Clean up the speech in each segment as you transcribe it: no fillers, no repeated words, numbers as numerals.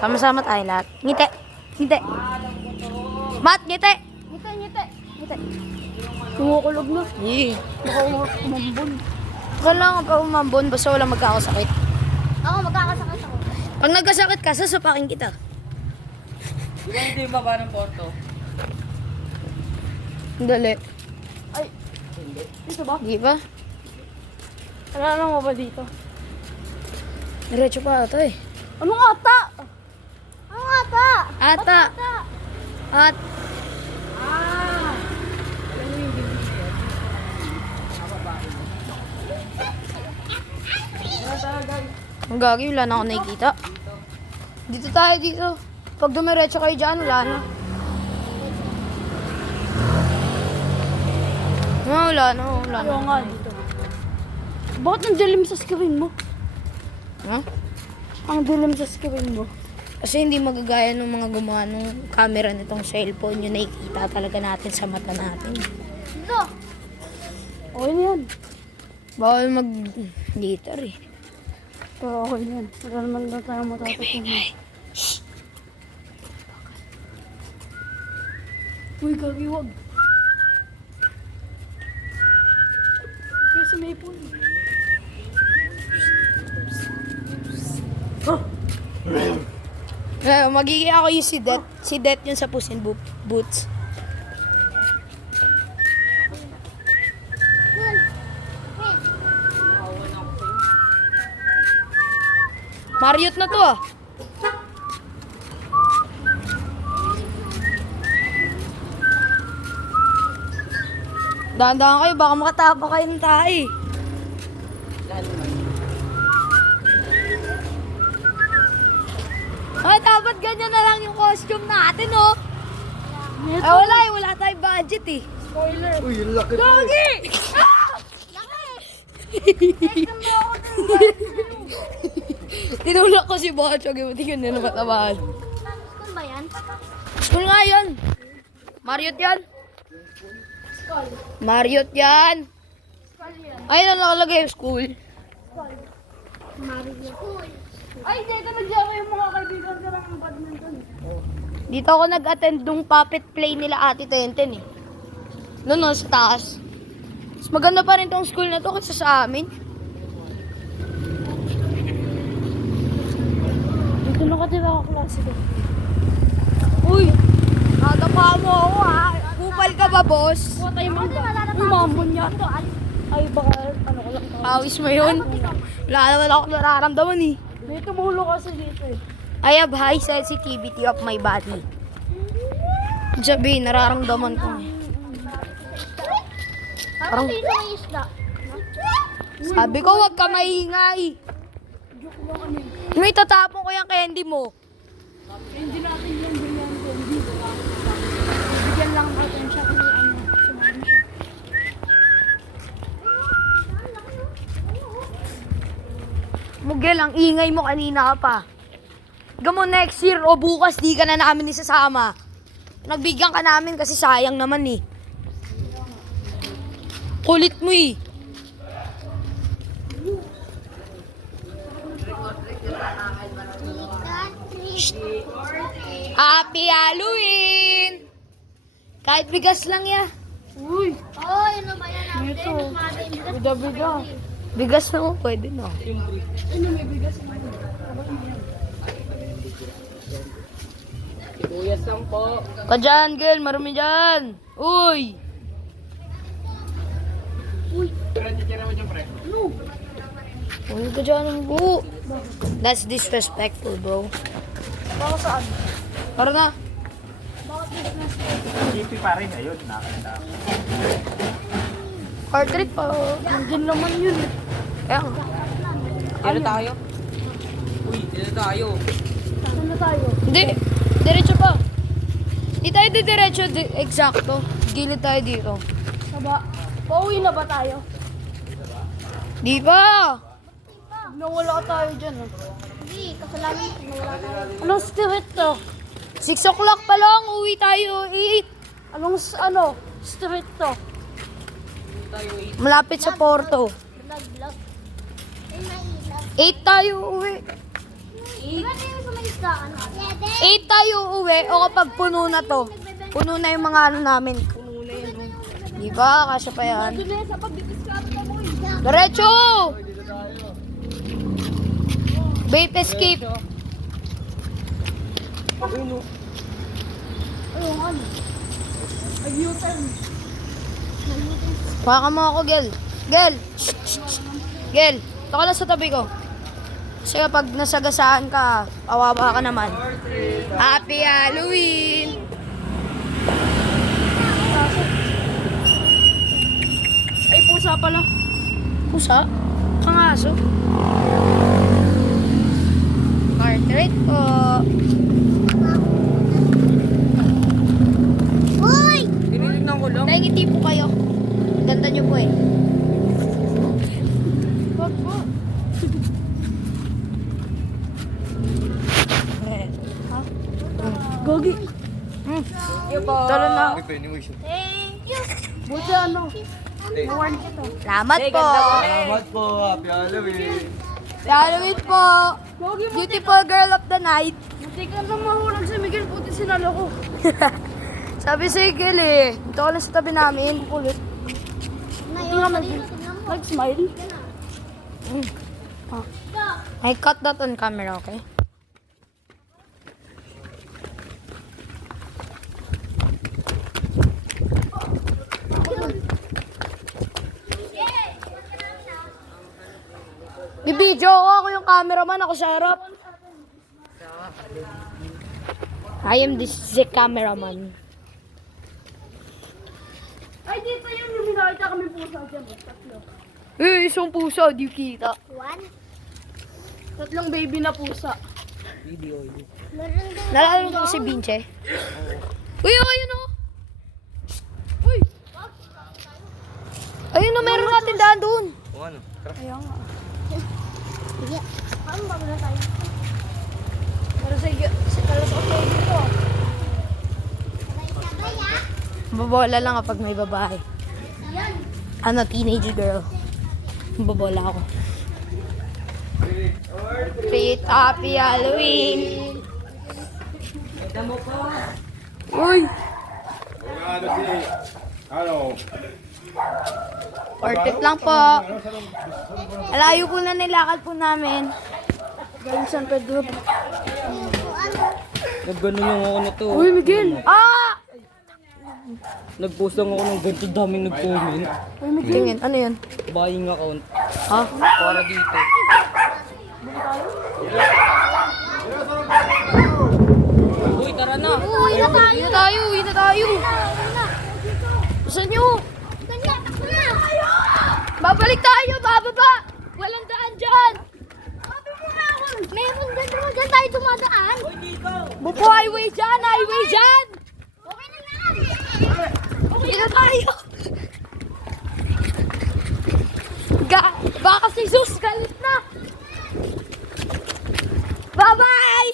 Sama-sama tayo lahat. Ngiti. Ngiti. Mat, ngiti. Ngiti, ngiti. Ngiti. Kumukulog na. Yeah. Baka umambon. Kailangan pa umambon basta walang magkakasakit. Ako, magkakasakit ako. Pag nagkasakit ka, sasapakin kita. Di ba hindi baba ng porto? Dali. Ay, dito ba? Di ba? Ano mo ba dito? Diretso pa ata eh. Anong ata? Anong ata? Ata. At. Ah! Ang gagi, wala na ako nakikita. Dito tayo, dito. Pag dumiretso kayo dyan, wala na. Wala na. Ayaw nga dito. Bakit ang dilim sa screen mo? Ha? Ang dilim sa screen mo. Kasi hindi magagaya ng mga gumawa ng camera nitong cellphone. Yun nakikita talaga natin sa mata natin. Dito! Okay na yan. Bawal mag-guitar eh. Pero okay na yan. Wala naman na tayo matatutunan. Uy, gagi, wag. Okay, sa may pool. Magiging ako yung si Det. Si Det yun sa Puss in Boots. Mariot na to ah. Dahan-dahan kayo, baka makatapa kayo ng tae. Ay, dapat ganyan na lang yung costume natin, oh. Ay, wala tayong budget eh. Spoiler. Uy, yung laki ko. Gogi! Tinulak ko si Bochog, hindi ko na matabahan. School ba yan? School nga yun. Mariot yan. School. Mariot yan. School yan. Ayun ang nakalagay yung school. School. Mario. School. Ay, dito nag-java yung mga kaibigan ko ng badminton. Dito ako nag-attend nung puppet play nila Ate Tenten eh. Noon sa taas. Mas maganda pa rin tong school na to kaysa sa amin. Dito nakatira ako klase ko. Uy, nadapa mo ako ha. Kupal ka ba, boss? Patay mo ba? Umambon niya to. Ay, baka ano ko lang. Pawis mo yun. Wala naman ako nararamdaman eh. Dito mulo kasi dito eh. I have high sensitivity of my body. Sabi, nararamdaman ko eh. Parang dito may isda. Sabi ko, wag ka maingay. Joke lang ano yun. May tatapon ko yung candy mo. Hindi natin yung ganyan candy. Bigyan lang natin siya kasi ano, sumama siya. Mugel, ang ingay mo kanina ka pa. Gamo next year o bukas di ka na namin isasama. Nagbigyan ka namin kasi sayang naman eh. Kulit mo eh. Happy Halloween! Kahit bigas lang ya. Uy! Oh, yun na ba yan? Ito. Bida-bida. Bigas na mo, pwede na. Ano may bigas na? Sibuyas lang po. Ka dyan, girl. Marami dyan. Uy! Tira mo dyan, pre. Uy, ka dyan ang buo. That's disrespectful, bro. Baka saan? Tara na. GP pa rin. Ayun, nakakita. Car trip pa. Nandun naman yun eh. Kaya nga. Dito tayo. Uy, dito tayo. Saan na tayo? Hindi. Diretso pa. Di tayo diretso. Eksakto. Gilid tayo dito. Saba. Pauwi na ba tayo? Di ba? Nawala tayo dyan ah. Hindi, kasalanan ko. Nawala tayo. Anong street to? 6 o'clock pa lang. Uwi tayo. 8. Anong street to? Malapit sa Porto. Vlog. Ay, mailaw. 8 tayo uuwi. Ba't yung sa may isdaan? 8 tayo uuwi o kapag puno na to. Puno na yung mga ano namin. Diba? Kasya pa yan. Sa pagdidiskarte ka mo. Diretso! Bait escape. Ayun, ano? Ay, U-turn. Baka mo ako, Gel. Gel! Gel, ito ka lang sa tabi ko. Kasi kapag nasagasaan ka, awawa ka naman. Happy Halloween! Ay, pusa pala. Pusa? Kangaso? Carteret po. Uy! Tinitignan ko lang. Dahil ngiti po kayo. Ganda nyo po eh. Wag po. Gogi. Talo na. Thank you. Buti ano. Nawarn kita. Salamat po. Salamat po. Happy Halloween. Halloween po. Gogi, Beautiful girl of the night. buti ka na mahurag si Miguel. Buti sinalo ko. Sabi sa Igel eh. Ito ka lang sa tabi namin. Kulit. Tingnan mo dito. Tingnan mo. Nag-smile. I cut that on camera, okay? Bibidyo ako yung cameraman, ako sa harap. I am the cameraman. Ay, dito yung minakita kami pusa dyan. Tatlo. Eh, isang pusa, di kita. One. Tatlong baby na pusa. Meron din. Nalala mo si Binche? Uy, ayun o. Uy! Ayun o, meron nga tindahan doon. O ano? Ayaw nga. Sige. Paano ba na tayo? Pero sa kalas ko tayo dito. Sabay-sabay ah. Babola lang kapag may babae. Yan. Ano, teenage girl. Babola ako. Treat happy Halloween. Uy! Ano? Ortit lang po. Alayo po na nilakad po namin. Galing San Pedro. Nagano yung ako na to. Uy, Miguel! Ah! Nag-post lang ako ng ganito daming nag-comment. Uy, Miguel! Tingin, ano yun? Buying account. Ha? Para dito. Uy, tara na. Uwi na tayo! Uwi na tayo! Uwi na tayo! Saan nyo? Ganyan. Ako na. Babalik tayo! Bababa! Walang daan dyan! Meron din mo dyan tayo dumadaan. Bupo highway dyan! Highway dyan! Okay na yan. Uwi na tayo! Baka si Sus galit na! Bye-bye!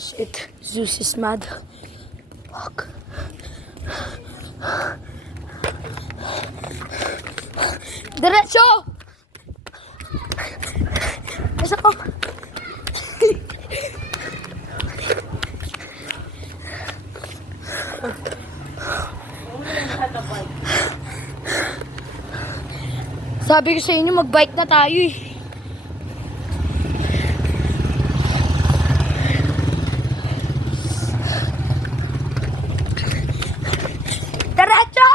Shit, Zeus is mad. Fuck. Diretso! Nasa ko. Sabi ko sa inyo, mag-bike na tayo eh. Diretso!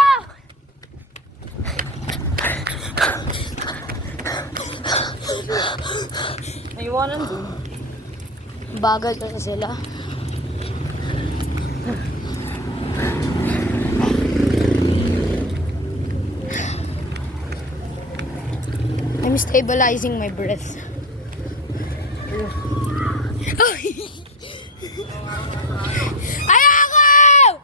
Naiwanan dun. mabagal kasi sila. I'm stabilizing my breath. Ayoko!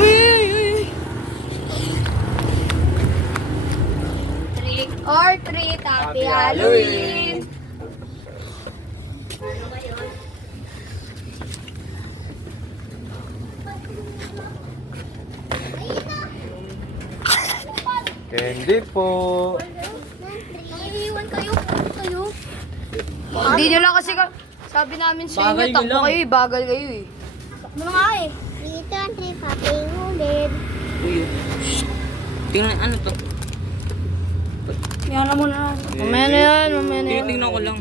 Uy, uy, uy. Trick or treat, happy Halloween! Candy po. Nangiiwan kayo. Ano kayo? Hindi nyo lang kasi sabi namin sa inyo, Bagal nyo takbo lang. kayo eh, bagal kayo eh. Ano nga eh. Dito ang trip, happy ulit. Uy, tingnan, ano to? Yan mo na. Mamaya na yan, mamaya na yan. Tinitingnan ko lang.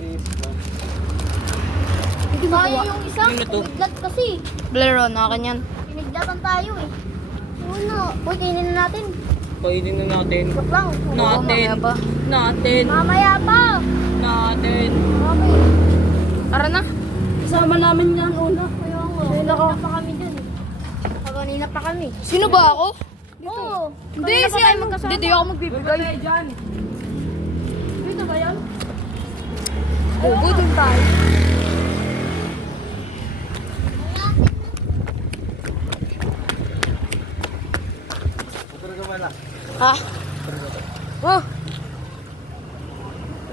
Tayo yung isang Yun na to. piniglat kasi. Blaro, akin yan. Piniglatan tayo eh. Uno. Uy, kainin na natin. Kainin na natin. Joke lang. Natin. mamaya pa. Natin. Mamaya pa. Natin. Okay. Tara na. Kasama namin yan una. Kaya nga. Kanina pa kami dun eh. Kanina pa kami. Sino ba ako? Oo. Hindi, si Hindi, di ako magbibigay. dyan. Dito ba yan? Bugo dun tayo. Ha? Oh.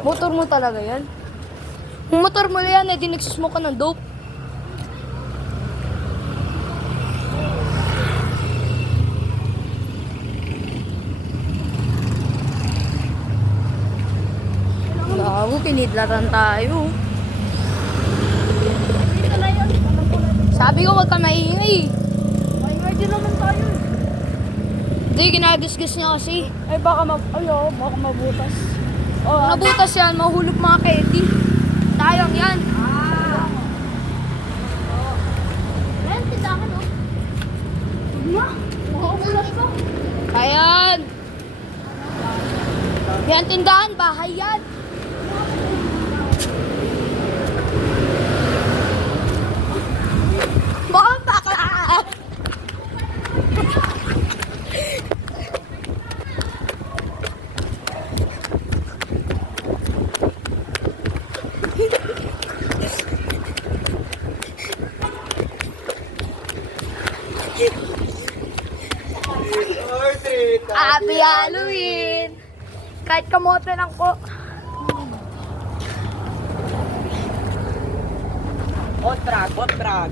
Motor mo talaga yan? Kung motor mo yan, eh, di nagsismoke ka ng dope. Gago, kinidlatan tayo. Dito na yan. Alam ko na. Sabi ko, wag ka maingay. Maingay din naman tayo eh. Hindi, ginagisgis niya kasi. Ay baka baka mabutas. Oh, Nabutas yan, mahulog mga kedi. Sayang yan. Meron tindahan oh. na. Makaulat ka. Ayan. Yan tindahan, bahay yan. Baka bakla. Happy Halloween! Kahit kamote lang po. Otrag, otrag.